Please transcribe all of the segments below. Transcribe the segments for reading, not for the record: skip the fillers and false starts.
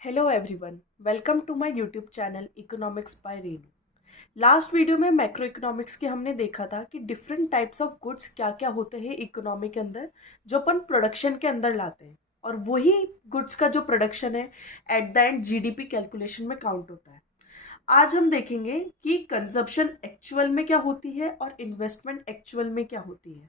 Hello everyone, welcome to my YouTube channel economics by Renu. Last video में macro economics के हमने देखा था कि डिफरेंट टाइप्स ऑफ गुड्स क्या क्या होते हैं इकोनॉमी के अंदर जो अपन प्रोडक्शन के अंदर लाते हैं, और वही गुड्स का जो प्रोडक्शन है at the end GDP calculation में काउंट होता है। आज हम देखेंगे कि कंजप्शन एक्चुअल में क्या होती है और इन्वेस्टमेंट एक्चुअल में क्या होती है।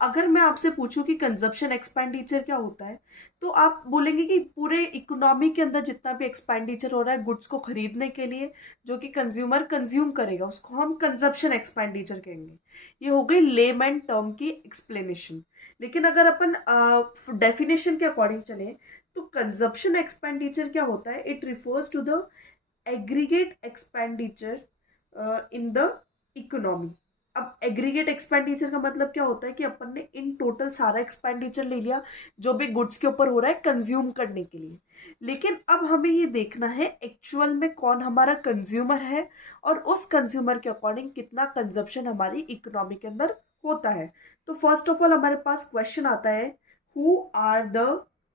अगर मैं आपसे पूछूं कि कंजप्शन एक्सपेंडिचर क्या होता है, तो आप बोलेंगे कि पूरे इकोनॉमी के अंदर जितना भी एक्सपेंडिचर हो रहा है गुड्स को खरीदने के लिए, जो कि कंज्यूमर कंज्यूम करेगा, उसको हम कंजप्शन एक्सपेंडिचर कहेंगे। ये हो गई लेमैन टर्म की एक्सप्लेनेशन। लेकिन अगर अपन डेफिनेशन के अकॉर्डिंग चले तो कंजप्शन एक्सपेंडिचर क्या होता है? It refers to the aggregate expenditure in the economy. अब एग्रीगेट एक्सपेंडिचर का मतलब क्या होता है कि अपन ने इन टोटल सारा एक्सपेंडिचर ले लिया जो भी गुड्स के ऊपर हो रहा है कंज्यूम करने के लिए। लेकिन अब हमें ये देखना है एक्चुअल में कौन हमारा कंज्यूमर है और उस कंज्यूमर के अकॉर्डिंग कितना कंजप्शन हमारी इकोनॉमी के अंदर होता है। तो फर्स्ट ऑफ ऑल हमारे पास क्वेश्चन आता है, who are the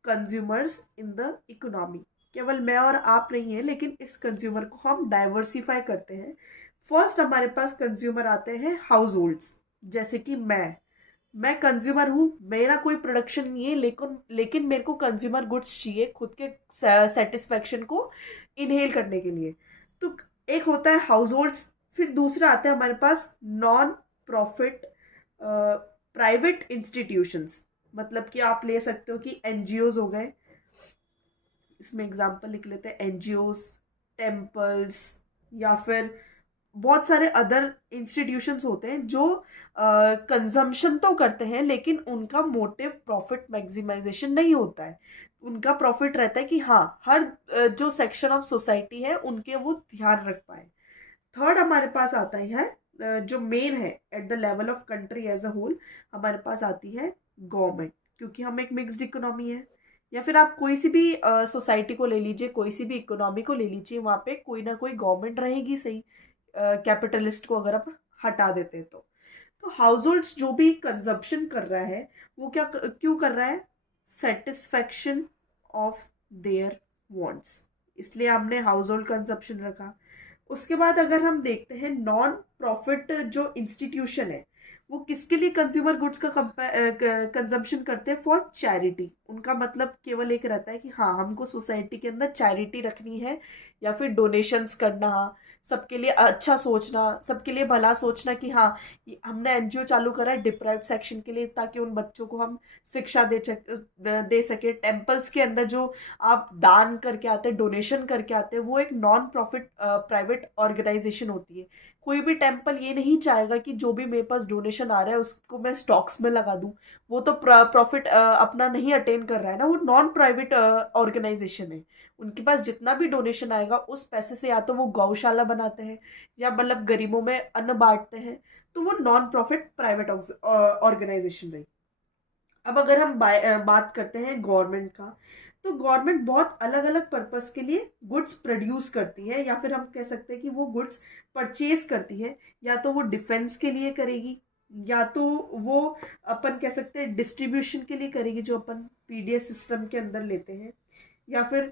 consumers in the economy. केवल मैं और आप नहीं है, लेकिन इस कंज्यूमर को हम डाइवर्सिफाई करते हैं। फर्स्ट हमारे पास कंज्यूमर आते हैं हाउस होल्ड्स। जैसे कि मैं कंज्यूमर हूँ, मेरा कोई प्रोडक्शन नहीं है, लेकिन मेरे को कंज्यूमर गुड्स चाहिए खुद के सेटिस्फेक्शन को इनहेल करने के लिए। तो एक होता है हाउस होल्ड्स। फिर दूसरा आता है हमारे पास नॉन प्रॉफिट प्राइवेट इंस्टीट्यूशंस। मतलब कि आप ले सकते हो कि एनजीओज हो गए, इसमें एग्जाम्पल लिख लेते हैं, एनजीओज, टेम्पल्स, या फिर बहुत सारे अदर इंस्टीट्यूशंस होते हैं जो कंजम्पशन तो करते हैं, लेकिन उनका मोटिव प्रॉफिट मैक्सिमाइजेशन नहीं होता है। उनका प्रॉफिट रहता है कि हाँ, हर जो सेक्शन ऑफ सोसाइटी है उनके वो ध्यान रख पाए। थर्ड हमारे पास आता है जो मेन है at the level of country as a whole, हमारे पास आती है गवर्नमेंट, क्योंकि हम एक मिक्स्ड इकोनॉमी है। या फिर आप कोई सी भी सोसाइटी को ले लीजिए, कोई सी भी इकोनॉमी को ले लीजिए, वहाँ पे कोई ना कोई गवर्नमेंट रहेगी सही। कैपिटलिस्ट को अगर आप हटा देते हैं तो हाउस होल्ड्स जो भी कंजप्शन कर रहा है वो क्यों कर रहा है? सेटिस्फेक्शन ऑफ देयर वांट्स, इसलिए हमने हाउस होल्ड कंजप्शन रखा। उसके बाद अगर हम देखते हैं नॉन प्रॉफिट जो इंस्टीट्यूशन है, वो किसके लिए कंज्यूमर गुड्स का कंजम्पशन करते हैं? For charity. उनका मतलब केवल एक रहता है कि हाँ, हमको सोसाइटी के अंदर चैरिटी रखनी है, या फिर डोनेशंस करना, सबके लिए अच्छा सोचना, सबके लिए भला सोचना कि हाँ, हमने एनजीओ चालू करा है डिप्राइव्ड सेक्शन के लिए, ताकि उन बच्चों को हम शिक्षा दे सके। टेम्पल्स के अंदर जो आप दान करके आते हैं, डोनेशन करके आते हैं, वो एक नॉन प्रॉफिट प्राइवेट ऑर्गेनाइजेशन होती है। कोई भी टेम्पल ये नहीं चाहेगा कि जो भी मेरे पास डोनेशन आ रहा है उसको मैं स्टॉक्स में लगा दूं। वो तो प्रॉफिट अपना नहीं अटेन कर रहा है ना, वो नॉन प्राइवेट ऑर्गेनाइजेशन है। उनके पास जितना भी डोनेशन आएगा उस पैसे से या तो वो गौशाला बनाते हैं, या मतलब गरीबों में अन्न बांटते हैं। तो वो नॉन प्रॉफिट प्राइवेट ऑर्गेनाइजेशन रही। अब अगर हम बात करते हैं गवर्नमेंट का, तो गवर्नमेंट बहुत अलग अलग पर्पस के लिए गुड्स प्रोड्यूस करती है, या फिर हम कह सकते हैं कि वो गुड्स परचेज करती है। या तो वो डिफेंस के लिए करेगी, या तो वो अपन कह सकते हैं डिस्ट्रीब्यूशन के लिए करेगी, जो अपन पीडीएस सिस्टम के अंदर लेते हैं। या फिर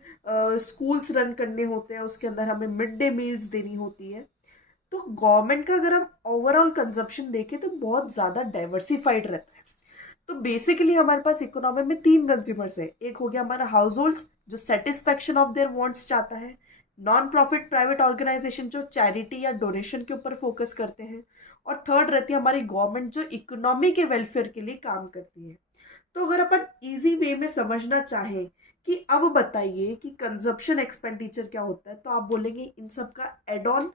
स्कूल्स रन करने होते हैं, उसके अंदर हमें मिड डे मील्स देनी होती है। तो गवर्नमेंट का अगर हम ओवरऑल कंजप्शन देखें तो बहुत ज़्यादा डाइवर्सिफाइड रहता है। तो बेसिकली हमारे पास इकोनॉमी में तीन कंज्यूमर्स है। एक हो गया हमारा हाउस होल्ड जो सेटिस्फेक्शन ऑफ देयर वांट्स चाहता है, नॉन प्रॉफिट प्राइवेट ऑर्गेनाइजेशन जो चैरिटी या डोनेशन के ऊपर फोकस करते हैं, और थर्ड रहती है हमारी गवर्नमेंट जो इकोनॉमी के वेलफेयर के लिए काम करती है। तो अगर अपन इजी वे में समझना चाहें कि अब बताइए कि कंजप्शन एक्सपेंडिचर क्या होता है, तो आप बोलेंगे इन सब का एड ऑन,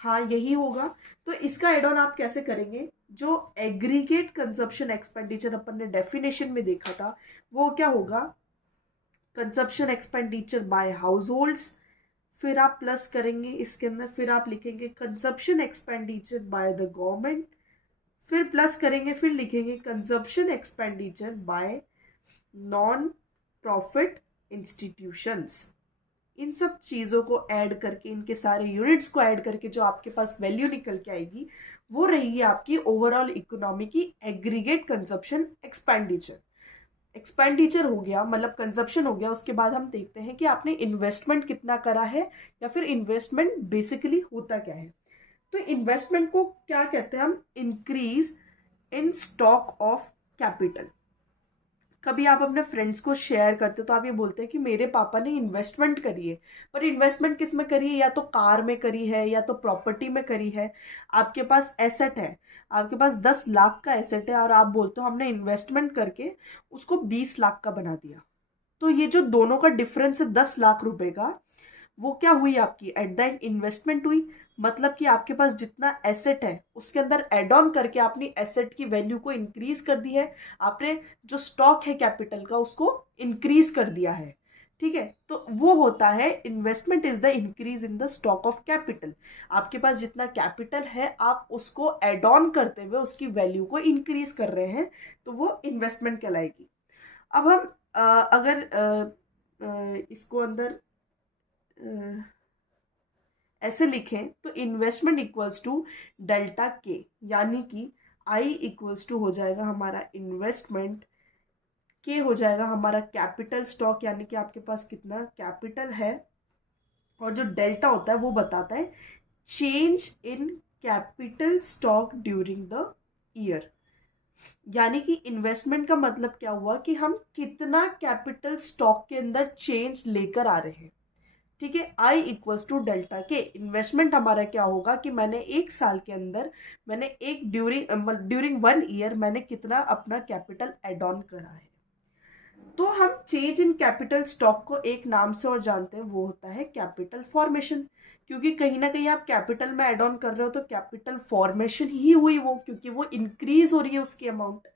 हाँ यही होगा। तो इसका एड ऑन आप कैसे करेंगे? जो एग्रीगेट कंजप्शन एक्सपेंडिचर अपन ने डेफिनेशन में देखा था, वो क्या होगा? Consumption expenditure by households, फिर आप प्लस करेंगे इसके अंदर, फिर आप लिखेंगे consumption expenditure by the government, फिर प्लस करेंगे, फिर लिखेंगे consumption expenditure by non profit institutions. इन सब चीज़ों को ऐड करके, इनके सारे यूनिट्स को ऐड करके जो आपके पास वैल्यू निकल के आएगी, वो रहेगी आपकी ओवरऑल इकोनॉमी की एग्रीगेट कंजप्शन एक्सपेंडिचर। एक्सपेंडिचर हो गया, मतलब कंजप्शन हो गया, उसके बाद हम देखते हैं कि आपने इन्वेस्टमेंट कितना करा है, या फिर इन्वेस्टमेंट बेसिकली होता क्या है। तो इन्वेस्टमेंट को क्या कहते हैं हम, increase in stock of capital. कभी आप अपने फ्रेंड्स को शेयर करते हो तो आप ये बोलते हैं कि मेरे पापा ने इन्वेस्टमेंट करी है, पर इन्वेस्टमेंट किस में करी है, या तो कार में करी है या तो प्रॉपर्टी में करी है। आपके पास एसेट है, आपके पास 10 लाख का एसेट है, और आप बोलते हो हमने इन्वेस्टमेंट करके उसको 20 लाख का बना दिया। तो ये जो दोनों का डिफरेंस है 10 लाख रुपए का, वो क्या हुई आपकी एट द एंड इन्वेस्टमेंट हुई। मतलब कि आपके पास जितना एसेट है उसके अंदर एड ऑन करके आपने एसेट की वैल्यू को इंक्रीज कर दी है, आपने जो स्टॉक है कैपिटल का उसको इंक्रीज कर दिया है। ठीक है, तो वो होता है investment is the increase in the stock of capital. आपके पास जितना कैपिटल है आप उसको एड ऑन करते हुए उसकी वैल्यू को इंक्रीज कर रहे हैं, तो वो इन्वेस्टमेंट कहलाएगी। अब हम अगर इसको अंदर ऐसे लिखें तो इन्वेस्टमेंट इक्वल्स टू डेल्टा के, यानी कि आई इक्वल्स टू हो जाएगा हमारा इन्वेस्टमेंट, के हो जाएगा हमारा कैपिटल स्टॉक, यानी कि आपके पास कितना कैपिटल है, और जो डेल्टा होता है वो बताता है change in capital stock during the year. यानी कि इन्वेस्टमेंट का मतलब क्या हुआ कि हम कितना कैपिटल स्टॉक के अंदर चेंज लेकर आ रहे हैं। ठीक है, आई इक्वल्स टू डेल्टा के। इन्वेस्टमेंट हमारा क्या होगा कि मैंने एक साल के अंदर, मैंने एक ड्यूरिंग 1 ईयर मैंने कितना अपना कैपिटल एड ऑन करा है। तो हम चेंज इन कैपिटल स्टॉक को एक नाम से और जानते हैं, वो होता है कैपिटल फॉर्मेशन। क्योंकि कहीं ना कहीं आप कैपिटल में एड ऑन कर रहे हो तो कैपिटल फॉर्मेशन ही हुई वो, क्योंकि वो इंक्रीज हो रही है उसकी अमाउंट।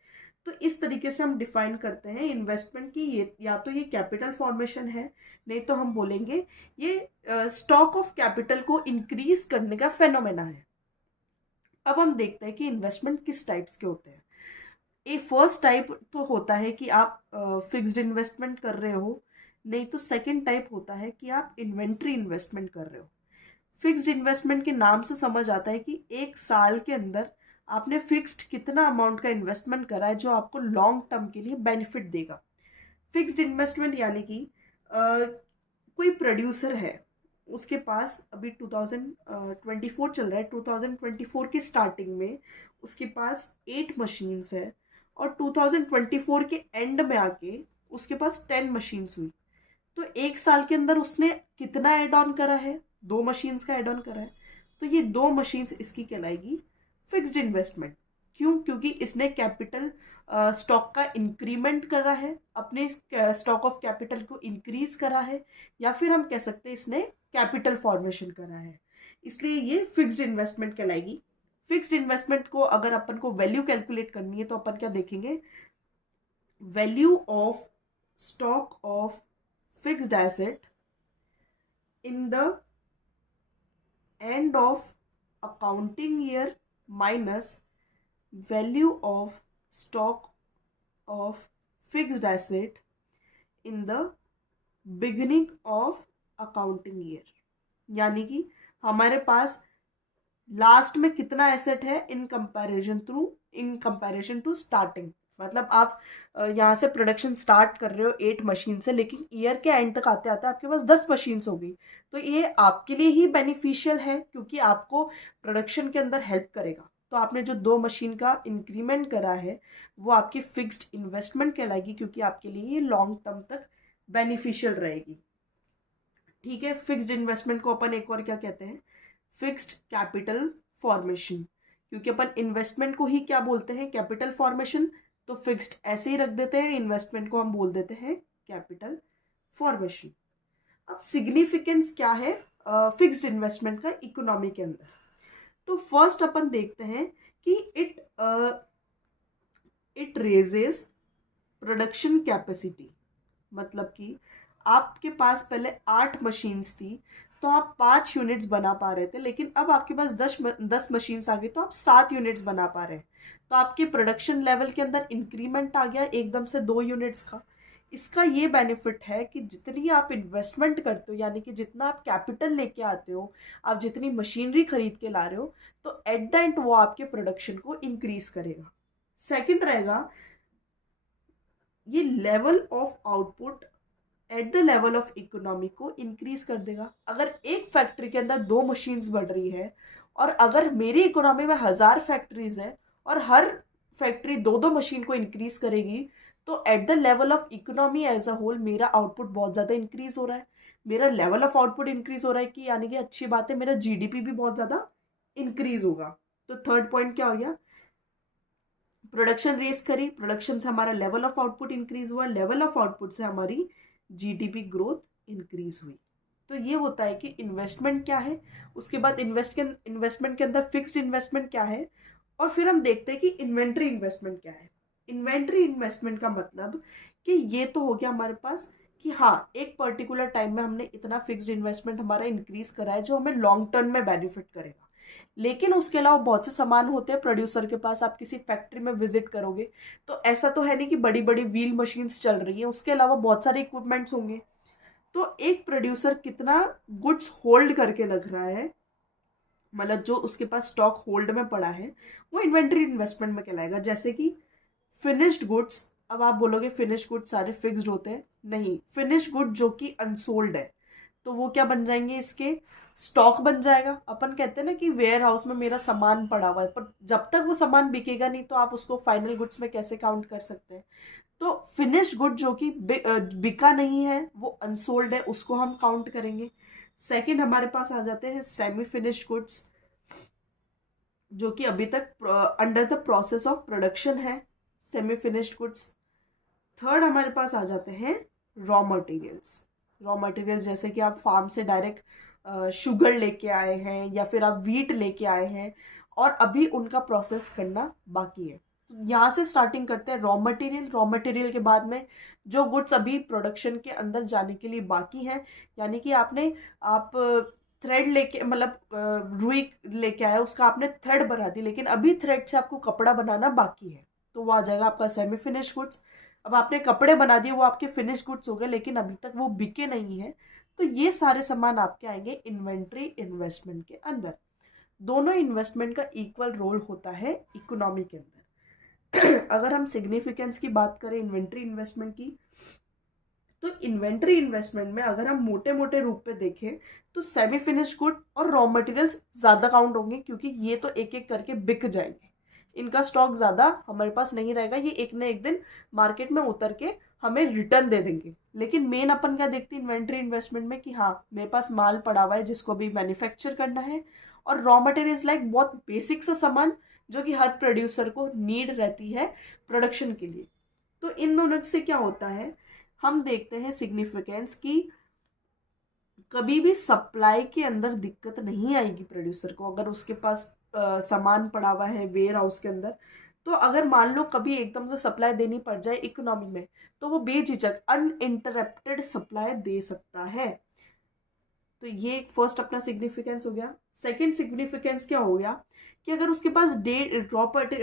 तो इस तरीके से हम डिफाइन करते हैं इन्वेस्टमेंट की, ये या तो ये कैपिटल फॉर्मेशन है, नहीं तो हम बोलेंगे ये स्टॉक ऑफ कैपिटल को इंक्रीज करने का फेनोमेना है। अब हम देखते हैं कि इन्वेस्टमेंट किस टाइप्स के होते हैं। ए फर्स्ट टाइप तो होता है कि आप फिक्स्ड इन्वेस्टमेंट कर रहे हो, नहीं तो सेकंड टाइप होता है कि आप इन्वेंट्री इन्वेस्टमेंट कर रहे हो। फिक्स्ड इन्वेस्टमेंट के नाम से समझ आता है कि एक साल के अंदर आपने फिक्स्ड कितना अमाउंट का इन्वेस्टमेंट करा है जो आपको लॉन्ग टर्म के लिए बेनिफिट देगा। फिक्स्ड इन्वेस्टमेंट यानी कि कोई प्रोड्यूसर है, उसके पास अभी 2024 चल रहा है, 2024 की स्टार्टिंग में उसके पास 8 मशीन्स है, और 2024 के एंड में आके उसके पास 10 मशीन्स हुई। तो एक साल के अंदर उसने कितना एड ऑन करा है, 2 मशीन्स का एड ऑन करा है। तो ये 2 मशीन्स इसकी कहलाएगी फिक्स्ड इन्वेस्टमेंट। क्यों? क्योंकि इसने कैपिटल स्टॉक का इंक्रीमेंट करा है, अपने स्टॉक ऑफ कैपिटल को इंक्रीज करा है, या फिर हम कह सकते हैं इसने कैपिटल फॉर्मेशन करा है, इसलिए ये फिक्स्ड इन्वेस्टमेंट कहलाएगी। फिक्स्ड इन्वेस्टमेंट को अगर अपन को वैल्यू कैलकुलेट करनी है तो अपन क्या देखेंगे, value of stock of fixed asset in the end of accounting year minus value of stock of fixed asset in the beginning of accounting year। यानी कि हमारे पास लास्ट में कितना एसेट है इन कंपैरिजन टू स्टार्टिंग। मतलब आप यहाँ से प्रोडक्शन स्टार्ट कर रहे हो 8 मशीन से, लेकिन ईयर के एंड तक आते आते आपके पास 10 मशीन्स हो गई। तो ये आपके लिए ही बेनिफिशियल है, क्योंकि आपको प्रोडक्शन के अंदर हेल्प करेगा। तो आपने जो 2 मशीन का इंक्रीमेंट करा है वो आपकी फिक्स्ड इन्वेस्टमेंट कहलाएगी, क्योंकि आपके लिए ये लॉन्ग टर्म तक बेनिफिशियल रहेगी। ठीक है, फिक्स्ड इन्वेस्टमेंट को अपन एक और क्या कहते हैं, फिक्स्ड कैपिटल फॉर्मेशन। क्योंकि अपन इन्वेस्टमेंट को ही क्या बोलते हैं, कैपिटल फॉर्मेशन, तो फिक्स्ड ऐसे ही रख देते हैं, इन्वेस्टमेंट को हम बोल देते हैं कैपिटल फॉर्मेशन। अब सिग्निफिकेंस क्या है फिक्स्ड इन्वेस्टमेंट का इकोनॉमी के अंदर। तो फर्स्ट अपन देखते हैं कि इट रेजेस प्रोडक्शन कैपेसिटी। मतलब कि आपके पास पहले 8 मशीन्स थी तो आप 5 यूनिट्स बना पा रहे थे, लेकिन अब आपके पास 10 मशीन्स आ गई तो आप 7 यूनिट्स बना पा रहे हैं। तो आपके प्रोडक्शन लेवल के अंदर इंक्रीमेंट आ गया एकदम से 2 यूनिट्स का। इसका ये बेनिफिट है कि जितनी आप इन्वेस्टमेंट करते हो, यानी कि जितना आप कैपिटल लेके आते हो, आप जितनी मशीनरी खरीद के ला रहे हो, तो एट द एंड वो आपके प्रोडक्शन को इंक्रीज करेगा। सेकंड रहेगा ये level of output at the level of economy को इंक्रीज कर देगा। अगर एक फैक्ट्री के अंदर 2 मशीन्स बढ़ रही है और अगर मेरी इकोनॉमी में 1000 फैक्ट्रीज है और हर फैक्ट्री 2-2 मशीन को इंक्रीज करेगी, तो at the level of economy as a whole मेरा आउटपुट बहुत ज़्यादा इंक्रीज हो रहा है। मेरा लेवल ऑफ आउटपुट इंक्रीज हो रहा है कि यानी कि अच्छी बात है, मेरा जीडीपी भी बहुत ज़्यादा इंक्रीज होगा। तो थर्ड पॉइंट क्या हो गया, प्रोडक्शन रेस करी, प्रोडक्शन से हमारा लेवल ऑफ आउटपुट इंक्रीज हुआ, लेवल ऑफ आउटपुट से हमारी जीडीपी ग्रोथ इंक्रीज हुई। तो ये होता है कि इन्वेस्टमेंट क्या है, उसके बाद इन्वेस्टमेंट के अंदर फिक्स्ड इन्वेस्टमेंट क्या है, और फिर हम देखते हैं कि इन्वेंट्री इन्वेस्टमेंट क्या है। इन्वेंट्री इन्वेस्टमेंट का मतलब कि ये तो हो गया हमारे पास कि हाँ, एक पर्टिकुलर टाइम में हमने इतना फिक्स्ड इन्वेस्टमेंट हमारा इंक्रीज करा है जो हमें लॉन्ग टर्म में बेनिफिट करेगा। लेकिन उसके अलावा बहुत से सामान होते हैं प्रोड्यूसर के पास। आप किसी फैक्ट्री में विजिट करोगे तो ऐसा तो है नहीं कि बड़ी बड़ी व्हील मशीन्स चल रही है, उसके अलावा बहुत सारे इक्विपमेंट्स होंगे। तो एक प्रोड्यूसर कितना गुड्स होल्ड करके रख रहा है, मतलब जो उसके पास स्टॉक होल्ड में पड़ा है, वो इन्वेंट्री इन्वेस्टमेंट में कहलाएगा। जैसे कि फिनिश्ड गुड्स, अब आप बोलोगे फिनिश्ड गुड्स सारे फिक्स्ड होते हैं, नहीं, फिनिश्ड गुड जो कि अनसोल्ड है तो वो क्या बन जाएंगे, इसके स्टॉक बन जाएगा। अपन कहते हैं ना कि वेयर हाउस में मेरा सामान पड़ा हुआ है, पर जब तक वो सामान बिकेगा नहीं तो आप उसको फाइनल गुड्स में कैसे काउंट कर सकते हैं। तो फिनिश्ड गुड जो कि बिका नहीं है, वो अनसोल्ड है, उसको हम काउंट करेंगे। सेकंड हमारे पास आ जाते हैं सेमी फिनिश्ड गुड्स, जो कि अभी तक under the process of production है, सेमी फिनिश्ड गुड्स। थर्ड हमारे पास आ जाते हैं रॉ मटेरियल्स। रॉ मटेरियल्स जैसे कि आप फार्म से डायरेक्ट शुगर लेके आए हैं या फिर आप वीट लेके आए हैं और अभी उनका प्रोसेस करना बाकी है। तो यहाँ से स्टार्टिंग करते हैं रॉ मटेरियल। रॉ मटेरियल के बाद में जो गुड्स अभी प्रोडक्शन के अंदर जाने के लिए बाकी हैं, यानी कि आप थ्रेड लेके, मतलब रुई लेके आए, उसका आपने थ्रेड बना दी, लेकिन अभी थ्रेड से आपको कपड़ा बनाना बाकी है, तो वो आ जाएगा आपका सेमी फिनिश गुड्स। अब आपने कपड़े बना दिए, वो आपके फिनिश गुड्स हो गए, लेकिन अभी तक वो बिके नहीं है, तो ये सारे सामान आपके आएंगे इन्वेंट्री इन्वेस्टमेंट के अंदर। दोनों इन्वेस्टमेंट का इक्वल रोल होता है इकोनॉमी के अंदर। अगर हम सिग्निफिकेंस की बात करें इन्वेंट्री इन्वेस्टमेंट की, तो इन्वेंट्री इन्वेस्टमेंट में अगर हम मोटे मोटे रूप पे देखें तो सेमी फिनिश गुड और रॉ मटेरियल्स ज़्यादा काउंट होंगे, क्योंकि ये तो एक एक करके बिक जाएंगे, इनका स्टॉक ज़्यादा हमारे पास नहीं रहेगा, ये एक न एक दिन मार्केट में उतर के हमें रिटर्न दे देंगे। लेकिन मेन अपन क्या देखते हैं इन्वेंट्री इन्वेस्टमेंट में कि हाँ, मेरे पास माल पड़ा हुआ है जिसको भी मैन्युफैक्चर करना है, और रॉ मटेरियल्स लाइक बहुत बेसिक सा सामान जो कि हर प्रोड्यूसर को नीड रहती है प्रोडक्शन के लिए। तो इन दोनों से क्या होता है, हम देखते हैं सिग्निफिकेंस की कभी भी सप्लाई के अंदर दिक्कत नहीं आएगी प्रोड्यूसर को। अगर उसके पास सामान पड़ा हुआ है वेयर हाउस के अंदर, तो अगर मान लो कभी एकदम से सप्लाई देनी पड़ जाए इकोनॉमी में, तो वो बेझिझक अनइंटरप्टेड सप्लाई दे सकता है। तो ये फर्स्ट अपना सिग्निफिकेंस हो गया। सेकंड सिग्निफिकेंस क्या हो गया कि अगर उसके पास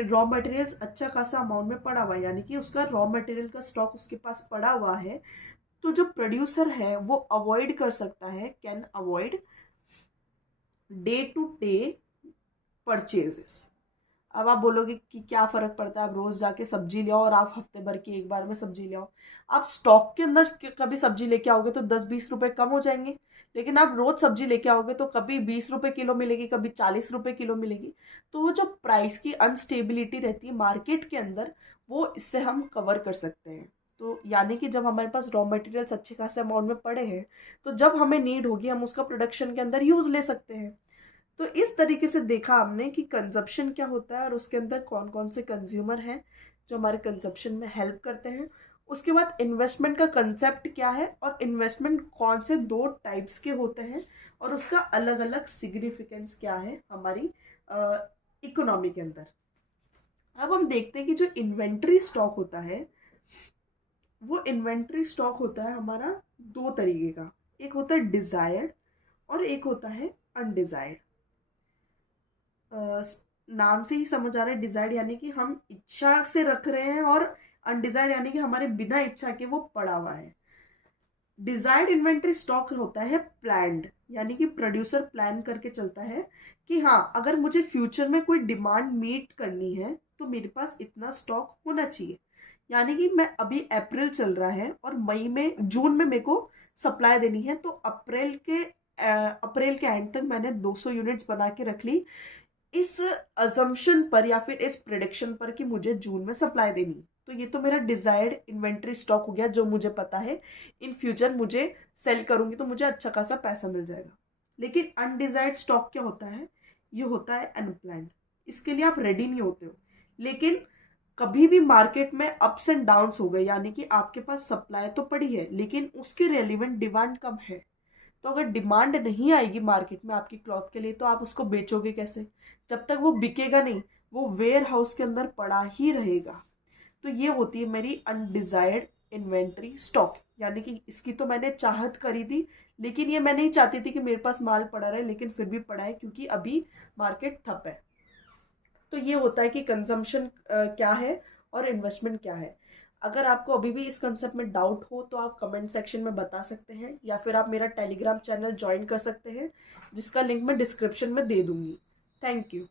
रॉ मटेरियल्स अच्छा खासा अमाउंट में पड़ा हुआ है, यानी कि उसका रॉ मटेरियल का स्टॉक उसके पास पड़ा हुआ है, तो जो प्रोड्यूसर है वो अवॉइड कर सकता है, can avoid day to day purchases. अब आप बोलोगे कि क्या फर्क पड़ता है, आप रोज जाके सब्जी ले आओ और आप हफ्ते भर की एक बार में सब्जी ले आओ। आप स्टॉक के अंदर कभी सब्जी लेके आओगे तो 10-20 रुपए कम हो जाएंगे, लेकिन आप रोज सब्जी लेके आओगे तो कभी 20 रुपए किलो मिलेगी, कभी 40 रुपए किलो मिलेगी। तो वो जो प्राइस की अनस्टेबिलिटी रहती है मार्केट के अंदर, वो इससे हम कवर कर सकते हैं। तो यानी कि जब हमारे पास रॉ मटेरियल्स अच्छे खासे अमाउंट में पड़े हैं, तो जब हमें नीड होगी हम उसका प्रोडक्शन के अंदर यूज ले सकते हैं। तो इस तरीके से देखा हमने कि कंजप्शन क्या होता है और उसके अंदर कौन कौन से कंज्यूमर हैं जो हमारे कंजप्शन में हेल्प करते हैं। उसके बाद इन्वेस्टमेंट का कंसेप्ट क्या है और इन्वेस्टमेंट कौन से 2 टाइप्स के होते हैं और उसका अलग अलग सिग्निफिकेंस क्या है हमारी इकोनॉमी के अंदर। अब हम देखते हैं कि जो इन्वेंट्री स्टॉक होता है, वो इन्वेंट्री स्टॉक होता है हमारा 2 तरीके का, एक होता है डिजायर्ड और एक होता है अनडिजायर्ड। नाम से ही समझ आ रहा है, डिजायर्ड यानी कि हम इच्छा से रख रहे हैं और अनडिजायर्ड यानी कि हमारे बिना इच्छा के वो पड़ा हुआ है। डिजायर्ड इन्वेंट्री स्टॉक होता है प्लान्ड, यानी कि प्रोड्यूसर प्लान करके चलता है कि हाँ, अगर मुझे फ्यूचर में कोई डिमांड मीट करनी है तो मेरे पास इतना स्टॉक होना चाहिए। यानी कि मैं अभी अप्रैल चल रहा है और मई में जून में मेरे को सप्लाई देनी है, तो अप्रैल के एंड तक मैंने 200 यूनिट्स बना के रख ली इस अजम्पशन पर या फिर इस प्रिडिक्शन पर कि मुझे जून में सप्लाई देनी है। तो ये तो मेरा डिजायर्ड इन्वेंट्री स्टॉक हो गया, जो मुझे पता है इन फ्यूचर मुझे सेल करूंगी तो मुझे अच्छा खासा पैसा मिल जाएगा। लेकिन अनडिजायर्ड स्टॉक क्या होता है? ये होता है अनप्लान्ड। इसके लिए आप रेडी नहीं होते हो, लेकिन कभी भी मार्केट में अप्स एंड डाउन्स हो गए, यानी कि आपके पास सप्लाई तो पड़ी है लेकिन उसके रेलिवेंट डिमांड कम है, तो अगर डिमांड नहीं आएगी मार्केट में आपकी क्लॉथ के लिए तो आप उसको बेचोगे कैसे? जब तक वो बिकेगा नहीं, वो वेयर हाउस के अंदर पड़ा ही रहेगा। तो ये होती है मेरी अनडिजायर्ड इन्वेंट्री स्टॉक, यानी कि इसकी तो मैंने चाहत करी थी, लेकिन ये मैं नहीं चाहती थी कि मेरे पास माल पड़ा रहे, लेकिन फिर भी पड़ा है क्योंकि अभी मार्केट ठप है। तो ये होता है कि कंजम्पशन क्या है और इन्वेस्टमेंट क्या है। अगर आपको अभी भी इस कंसेप्ट में डाउट हो तो आप कमेंट सेक्शन में बता सकते हैं, या फिर आप मेरा टेलीग्राम चैनल ज्वाइन कर सकते हैं जिसका लिंक मैं डिस्क्रिप्शन में दे दूंगी। Thank you.